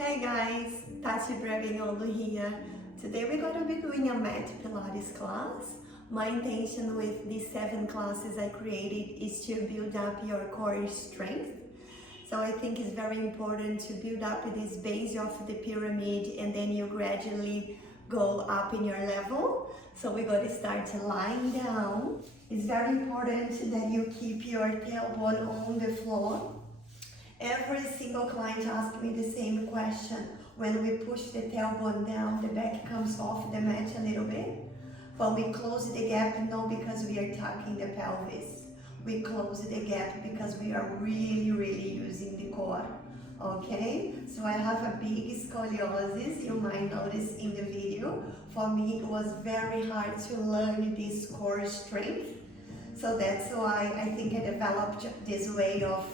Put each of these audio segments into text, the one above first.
Hey guys, Tati Bravignolo here. Today we're going to be doing a Mat Pilates class. My intention with these 7 classes I created is to build up your core strength. So I think it's very important to build up this base of the pyramid and then you gradually go up in your level. So we're going to start lying down. It's very important that you keep your tailbone on the floor. Every single client asks me the same question. When we push the tailbone down, the back comes off the mat a little bit. But we close the gap not because we are tucking the pelvis. We close the gap because we are really using the core. Okay? So I have a big scoliosis, you might notice in the video. For me, it was very hard to learn this core strength. So that's why I think I developed this way of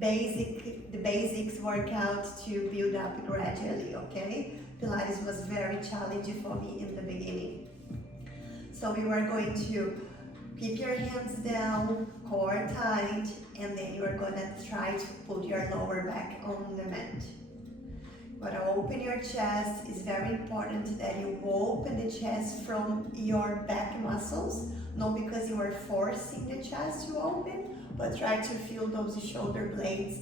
the basics workout to build up gradually, okay? Pilates was very challenging for me in the beginning. So we were going to keep your hands down, core tight, and then you are gonna try to put your lower back on the mat. You gotta open your chest. It's very important that you open the chest from your back muscles, not because you are forcing the chest to open, but try to feel those shoulder blades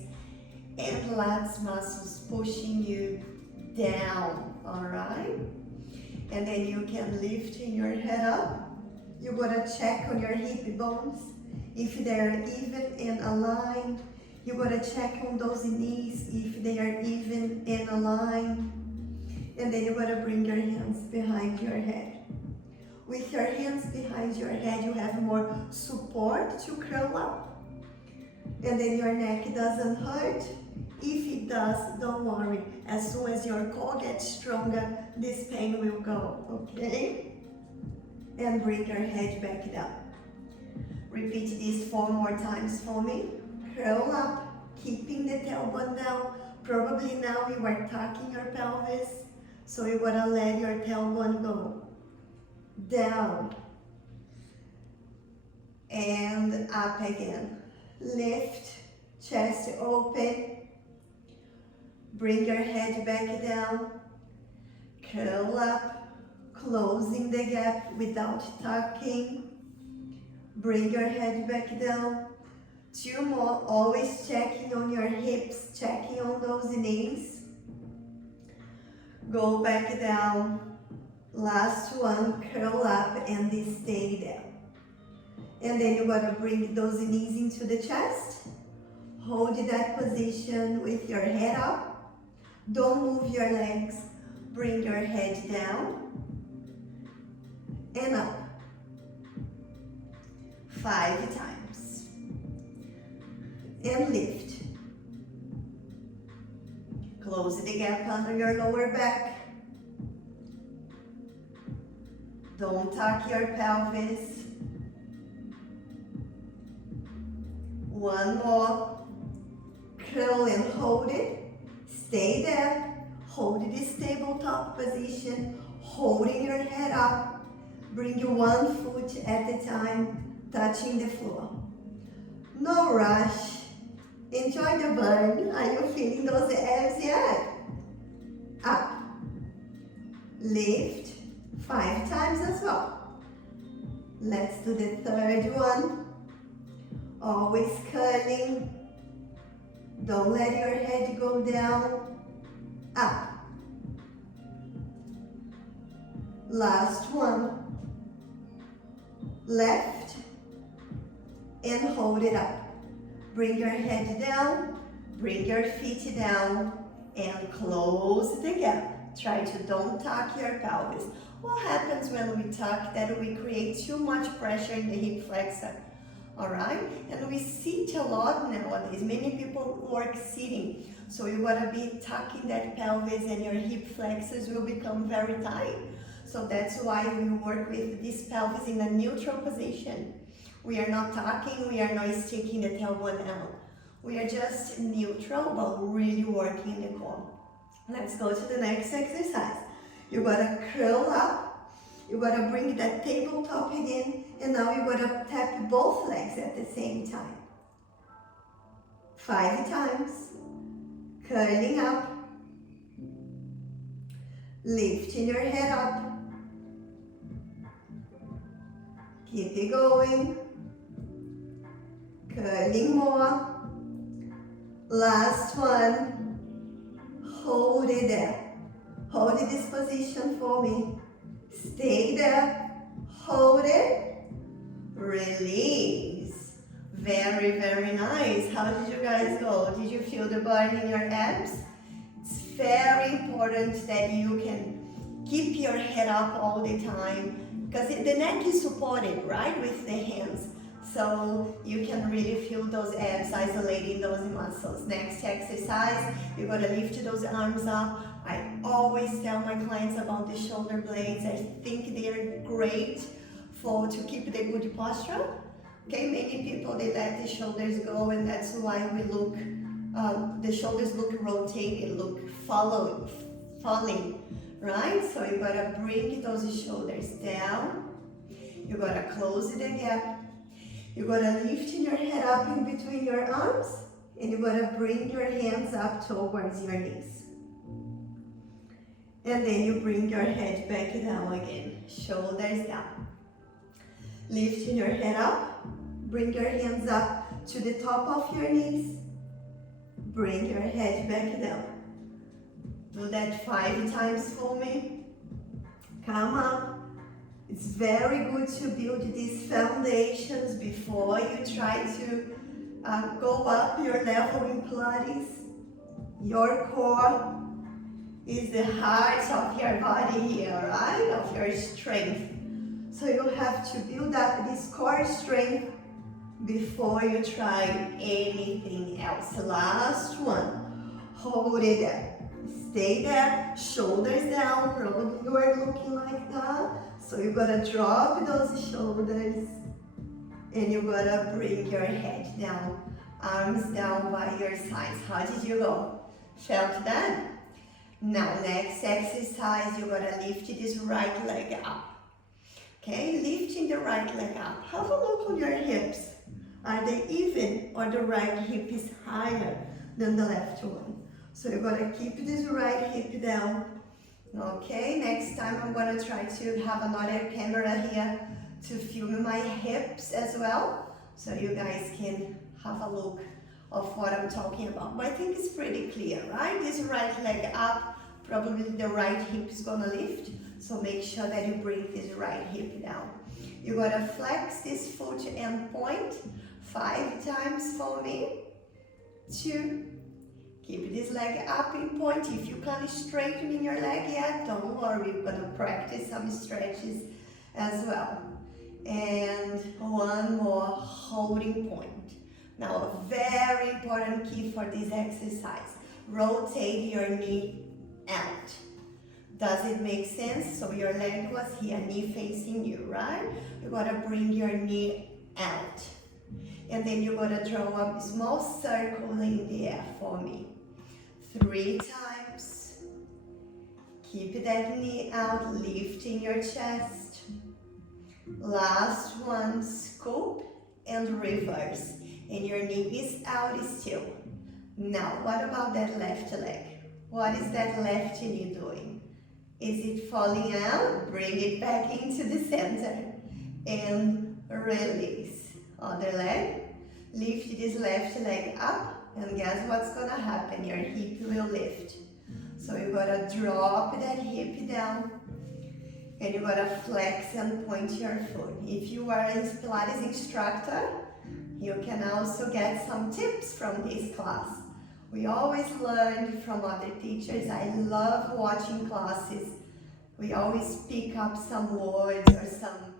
and lats muscles pushing you down, all right? And then you can lift your head up. You gotta check on your hip bones if they're even and aligned. You gotta check on those knees if they are even and aligned. And then you gotta bring your hands behind your head. With your hands behind your head, you have more support to curl up. And then your neck doesn't hurt. If it does, don't worry. As soon as your core gets stronger, this pain will go, okay? And bring your head back down. Repeat this 4 more times for me. Curl up, keeping the tailbone down. Probably now you are tucking your pelvis, so you gotta let your tailbone go. Down. And up again. Lift, chest open, bring your head back down, curl up, closing the gap without tucking, bring your head back down, 2 more, always checking on your hips, checking on those knees, go back down, last one, curl up and stay there. And then you gotta bring those knees into the chest. Hold that position with your head up. Don't move your legs. Bring your head down and up. 5 times. And lift. Close the gap under your lower back. Don't tuck your pelvis. 1 more, curl and hold it, stay there, hold this tabletop position, holding your head up, bring your 1 foot at a time, touching the floor. No rush, enjoy the burn. Are you feeling those abs yet? Up, lift, 5 times as well. Let's do the 3rd one. Always curling. Don't let your head go down. Up. Last one. Left. And hold it up. Bring your head down. Bring your feet down. And close the gap. Try to don't tuck your pelvis. What happens when we tuck? That we create too much pressure in the hip flexor. Alright, and we sit a lot nowadays. Many people work sitting, so you gotta be tucking that pelvis and your hip flexors will become very tight. So that's why we work with this pelvis in a neutral position. We are not tucking, we are not sticking the tailbone out. We are just neutral, but really working the core. Let's go to the next exercise. You gotta curl up. You gotta bring that tabletop again, and now you gotta tap both legs at the same time. 5 times. Curling up, Lifting your head up. Keep it going. Curling more. Last one. Hold it there. Hold this position for me. Stay there. Hold it. Release. Very, very nice. How did you guys go? Did you feel the burn in your abs? It's very important that you can keep your head up all the time because the neck is supported, right, with the hands. So you can really feel those abs isolating those muscles. Next exercise, you're going to lift those arms up. I always tell my clients about the shoulder blades. I think they're great to keep the good posture. Okay, many people, they let the shoulders go, and that's why we look, the shoulders look rotated, look falling, right? So you gotta bring those shoulders down. You gotta close the gap. You gotta lift your head up in between your arms, and you gotta bring your hands up towards your knees. And then you bring your head back down again, shoulders down. Lifting your head up, bring your hands up to the top of your knees. Bring your head back down. Do that 5 times for me. Come on. It's very good to build these foundations before you try to go up your level in Pilates. Your core is the heart of your body here, right? Of your strength. So you have to build up this core strength before you try anything else. Last one. Hold it there. Stay there. Shoulders down. Probably you are looking like that. So you gotta drop those shoulders. And you gotta bring your head down. Arms down by your sides. How did you go? Felt that? Now next exercise, you're gonna lift this right leg up. Okay, lifting the right leg up. Have a look on your hips. Are they even, or the right hip is higher than the left one? So you're gonna keep this right hip down. Okay, next time I'm gonna try to have another camera here to film my hips as well, so you guys can have a look of what I'm talking about. But I think it's pretty clear, right? This right leg up, probably the right hip is gonna lift. So make sure that you bring this right hip down. You gotta flex this foot and point 5 times for me. 2. Keep this leg up in point. If you can't straighten in your leg yet, don't worry. We're gonna practice some stretches as well. And 1 more, holding point. Now a very important key for this exercise. Rotate your knee out. Does it make sense? So your leg was here, knee facing you, right? You gotta bring your knee out. And then you gotta draw a small circle in the air for me. 3 times. Keep that knee out, lifting your chest. Last one, scoop and reverse. And your knee is out still. Now, what about that left leg? What is that left knee doing? Is it falling out? Bring it back into the center and release. Other leg. Lift this left leg up, and guess what's gonna happen? Your hip will lift. So you gotta drop that hip down, and you gotta flex and point your foot. If you are a Pilates instructor, you can also get some tips from this class. We always learn from other teachers. I love watching classes. We always pick up some words or some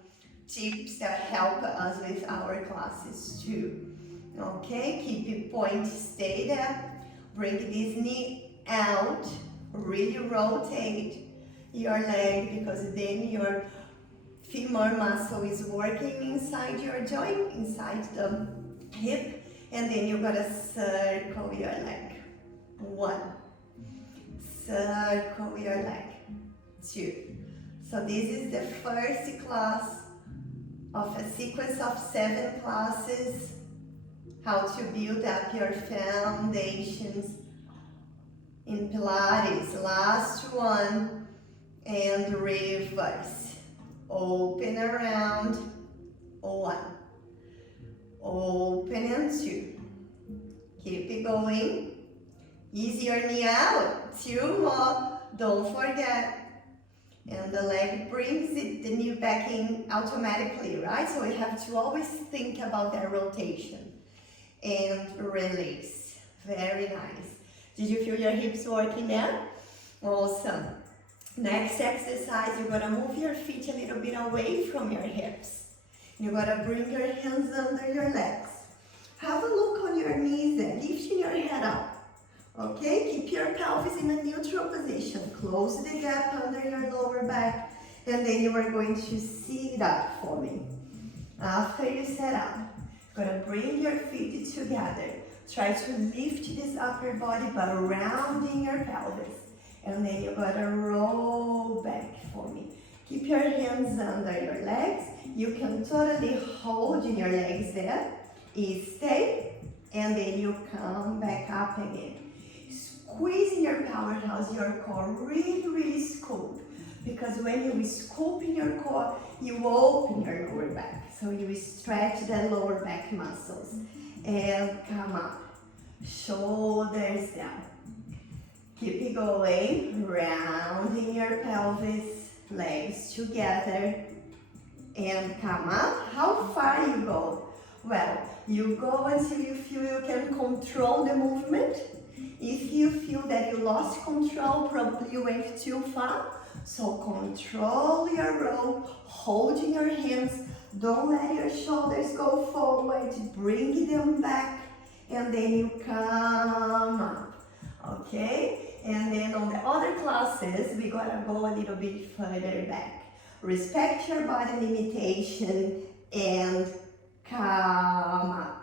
tips that help us with our classes too. Okay, keep it point, stay there. Bring this knee out. Really rotate your leg, because then your femur muscle is working inside your joint, inside the hip. And then you're gonna circle your leg. 1. Circle your leg. 2. So this is the first class of a sequence of 7 classes. How to build up your foundations in Pilates. Last one. and reverse. Open around, 1. Open and 2. Keep it going. Ease your knee out, 2 more, don't forget. And the leg brings the knee back in automatically, right? So we have to always think about that rotation. And release, very nice. Did you feel your hips working there? Awesome. Next exercise, you're gonna move your feet a little bit away from your hips. You're gonna bring your hands under your legs. Have a look on your knees and lifting your head up. Okay, keep your pelvis in a neutral position. Close the gap under your lower back, and then you are going to sit up for me. After you sit up, you're gonna bring your feet together. Try to lift this upper body, but rounding your pelvis. And then you're gonna roll back for me. Keep your hands under your legs. You can totally hold in your legs there. Stay, and then you come back up again. Squeezing your powerhouse, your core really scoop. Because when you scoop in your core, you open your lower back. So you stretch the lower back muscles. And come up. Shoulders down. Keep it going. Rounding your pelvis. Legs together. And come up. How far you go? Well, you go until you feel you can control the movement. If you feel that you lost control, probably you went too far. So control your roll, holding your hands. Don't let your shoulders go forward. Bring them back, and then you come up. Okay? And then on the other classes, we're gonna go a little bit further back. Respect your body limitation and come up.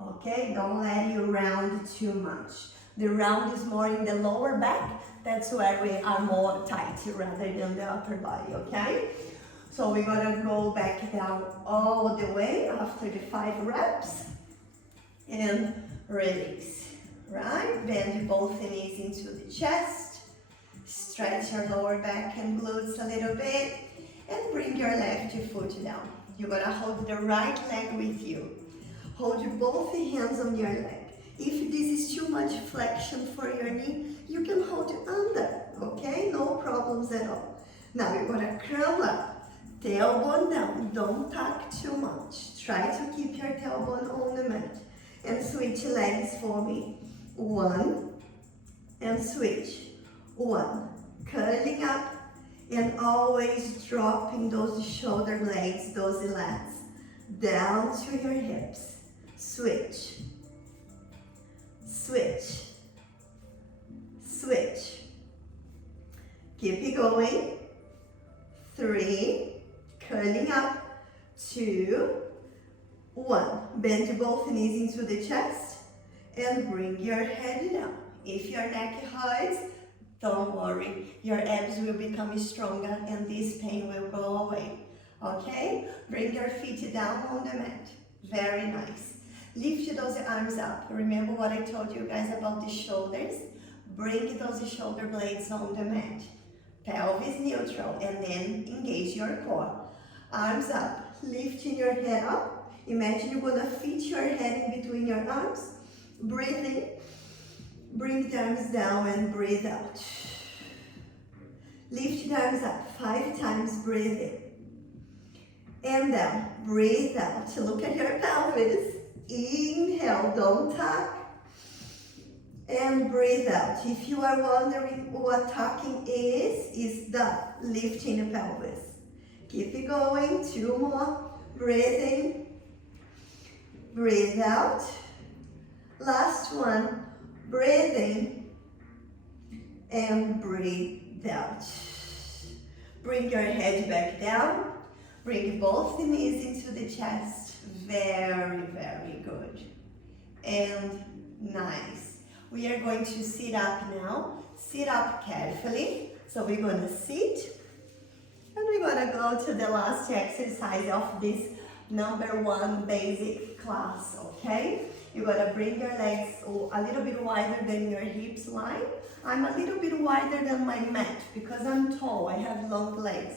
Okay? Don't let you round too much. The round is more in the lower back. That's where we are more tight rather than the upper body, okay? So we're gonna go back down all the way after the 5 reps. And release, right? Bend both knees into the chest. Stretch your lower back and glutes a little bit. And bring your left foot down. You're gonna hold the right leg with you. Hold both hands on your leg. If this is too much flexion for your knee, you can hold it under, okay? No problems at all. Now you're gonna curl up, tailbone down, don't tuck too much. Try to keep your tailbone on the mat. And switch legs for me. 1, and switch. 1, curling up, and always dropping those shoulder blades, those lats, down to your hips. Switch. Switch, switch. Keep it going. 3, curling up. 2, 1. Bend both knees into the chest and bring your head down. If your neck hurts, don't worry. Your abs will become stronger and this pain will go away. Okay? Bring your feet down on the mat. Very nice. Lift those arms up. Remember what I told you guys about the shoulders? Bring those shoulder blades on the mat. Pelvis neutral, and then engage your core. Arms up, lifting your head up. Imagine you're gonna fit your head in between your arms. Breathe in. Bring the arms down and breathe out. Lift the arms up 5 times, breathe in. And down, breathe out. Look at your pelvis. Inhale, don't tuck. And breathe out. If you are wondering what tucking is the lifting the pelvis. Keep it going, 2 more. Breathe in. Breathe out. Last one. Breathe in. And breathe out. Bring your head back down. Bring both the knees into the chest. Very, very good. And nice. We are going to sit up now. Sit up carefully. So we're going to sit. And we're going to go to the last exercise of this number 1 basic class, okay? You gotta bring your legs a little bit wider than your hips line. I'm a little bit wider than my mat because I'm tall, I have long legs.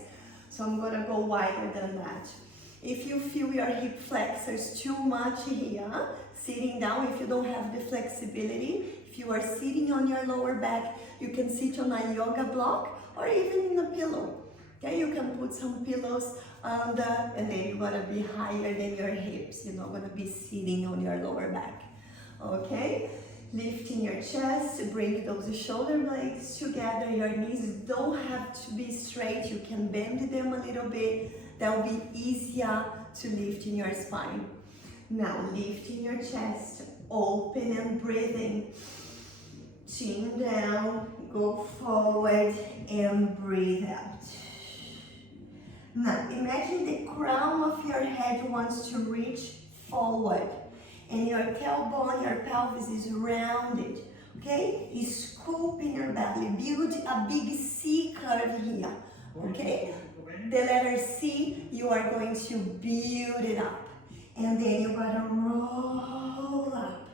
So I'm gonna go wider than that. If you feel your hip flexors too much here, sitting down, if you don't have the flexibility, if you are sitting on your lower back, you can sit on a yoga block or even in a pillow. Okay, you can put some pillows under, and then you're gonna be higher than your hips. You're not gonna be sitting on your lower back. Okay, lifting your chest, bring those shoulder blades together. Your knees don't have to be straight. You can bend them a little bit. That will be easier to lift in your spine. Now, lifting your chest, open and breathing. Chin down, go forward and breathe out. Now, imagine the crown of your head wants to reach forward and your tailbone, your pelvis is rounded, okay? You scoop in your belly, build a big C curve here, okay? The letter C, you are going to build it up. And then you're gonna roll up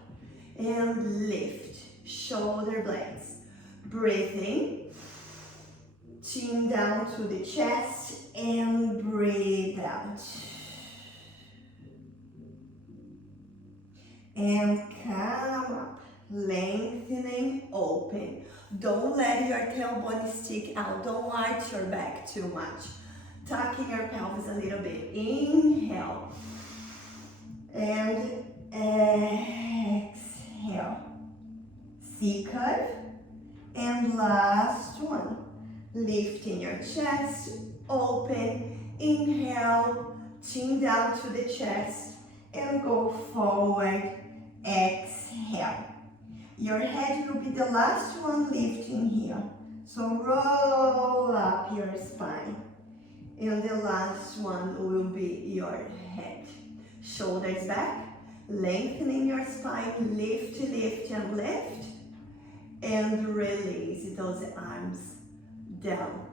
and lift, shoulder blades. Breathing, chin down to the chest and breathe out. And come up, lengthening, open. Don't let your tailbone stick out. Don't arch your back too much. Tucking your pelvis a little bit. Inhale. And exhale. C curve. And last one. Lifting your chest, open. Inhale, chin down to the chest. And go forward. Exhale. Your head will be the last one lifting here. So roll up your spine. And the last one will be your head. Shoulders back, lengthening your spine, lift, lift, and lift. And release those arms down.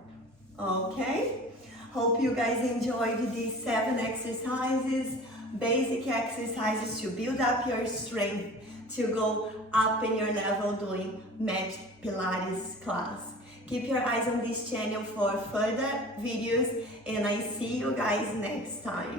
Okay? Hope you guys enjoyed these 7 exercises, basic exercises to build up your strength, to go up in your level doing Mat Pilates class. Keep your eyes on this channel for further videos, and I see you guys next time.